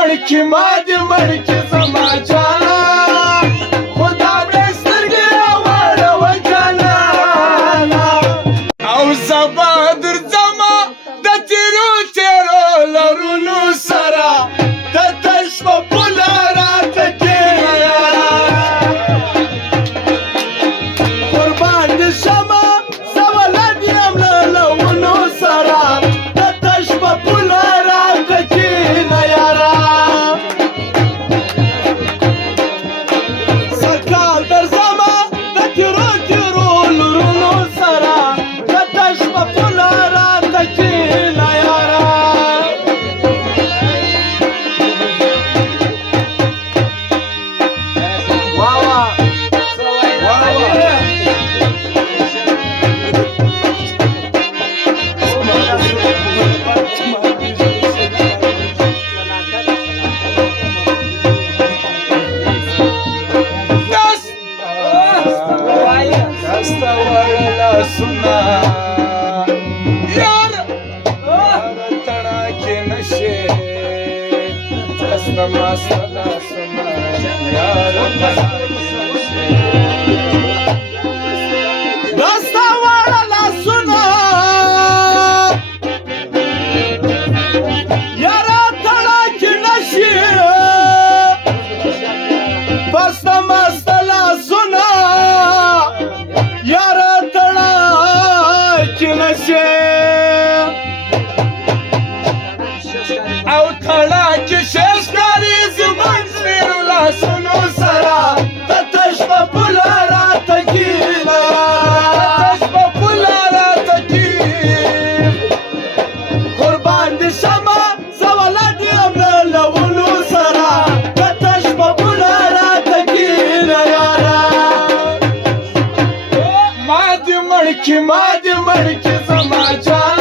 مړکی ما دې مړکی زما جانا خدا دې سترګې راواړوه جانانا او زبا درځمه د تیرو تیرو لرونو سره د تش په پوله راته کښېنه قربان دې شمه زه ولد یم له لونو سره د تش په پوله راته کښېنه یاره سرکال درځمه د تیرو تیرو لرونو سره د تش په پوله راته کښېنه یاره دسته وړه لاسونه یار هغه تڼاکې نشې دسته ماسته لاسونه یار تڼاکې نشې دسته وړه لاسونه یاره تڼاکې نشې بسته ماسته لاسونه یاره تڼاکې نشې او تڼاکې ښې ښکاري زموږ سپینو لاسونو سره د تش په پوله راته کښېنه د تش په پوله راته کښېنه قربان دې شمه زه ولد یم له لونو سره د تش په پوله راته کښېنه یاره ما دې مړکی زما جان